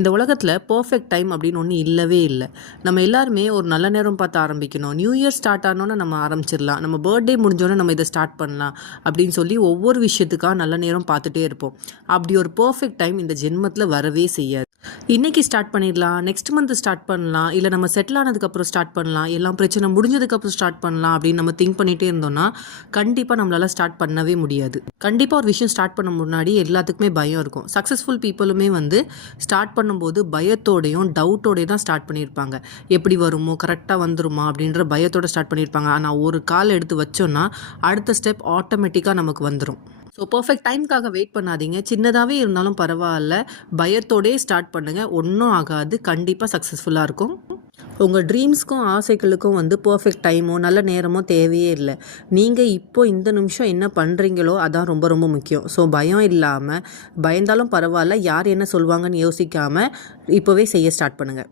இந்த உலகத்தில் perfect time அப்படின்னு ஒன்று இல்லவே இல்லை. நம்ம எல்லாருமே ஒரு நல்ல நேரம் பார்த்து ஆரம்பிக்கணும். நியூ இயர் ஸ்டார்ட் ஆனோன்னு நம்ம ஆரம்பிச்சிடலாம், நம்ம பர்த்டே முடிஞ்சோன்னே நம்ம இதை ஸ்டார்ட் பண்ணலாம் அப்படின்னு சொல்லி ஒவ்வொரு விஷயத்துக்காக நல்ல நேரம் பார்த்துட்டே இருப்போம். அப்படி ஒரு பர்ஃபெக்ட் டைம் இந்த ஜென்மத்தில் வரவே செய்யாது. இன்றைக்கி ஸ்டார்ட் பண்ணிடலாம், நெக்ஸ்ட் மந்த் ஸ்டார்ட் பண்ணலாம், இல்லை நம்ம செட்டில் ஆனதுக்கப்புறம் ஸ்டார்ட் பண்ணலாம், எல்லாம் பிரச்சனை முடிஞ்சதுக்கப்புறம் ஸ்டார்ட் பண்ணலாம் அப்படின்னு நம்ம திங்க் பண்ணிகிட்டே இருந்தோம்னா கண்டிப்பாக நம்மளால் ஸ்டார்ட் பண்ணவே முடியாது. கண்டிப்பாக ஒரு விஷயம் ஸ்டார்ட் பண்ண முன்னாடி எல்லாத்துக்குமே பயம் இருக்கும். சக்ஸஸ்ஃபுல் பீப்புளுமே ஸ்டார்ட் பண்ணும்போது பயத்தோடையும் டவுட்டோடையும் தான் ஸ்டார்ட் பண்ணியிருப்பாங்க. எப்படி வருமோ, கரெக்டாக வந்துருமா அப்படின்ற பயத்தோடு ஸ்டார்ட் பண்ணியிருப்பாங்க. ஆனால் ஒரு கால் எடுத்து வச்சோன்னா அடுத்த ஸ்டெப் ஆட்டோமேட்டிக்காக நமக்கு வந்துடும். ஸோ பர்ஃபெக்ட் டைமுக்காக வெயிட் பண்ணாதீங்க. சின்னதாகவே இருந்தாலும் பரவாயில்ல, பயத்தோடே ஸ்டார்ட் பண்ணுங்கள். ஒன்றும் ஆகாது, கண்டிப்பாக சக்ஸஸ்ஃபுல்லாக இருக்கும். உங்கள் ட்ரீம்ஸ்க்கும் ஆசைகளுக்கும் பர்ஃபெக்ட் டைமோ நல்ல நேரமோ தேவையே இல்லை. நீங்கள் இப்போ இந்த நிமிஷம் என்ன பண்ணுறீங்களோ அதான் ரொம்ப ரொம்ப முக்கியம். ஸோ பயம் இல்லாமல், பயந்தாலும் பரவாயில்ல, யார் என்ன சொல்லுவாங்கன்னு யோசிக்காமல் இப்போவே செய்ய ஸ்டார்ட் பண்ணுங்கள்.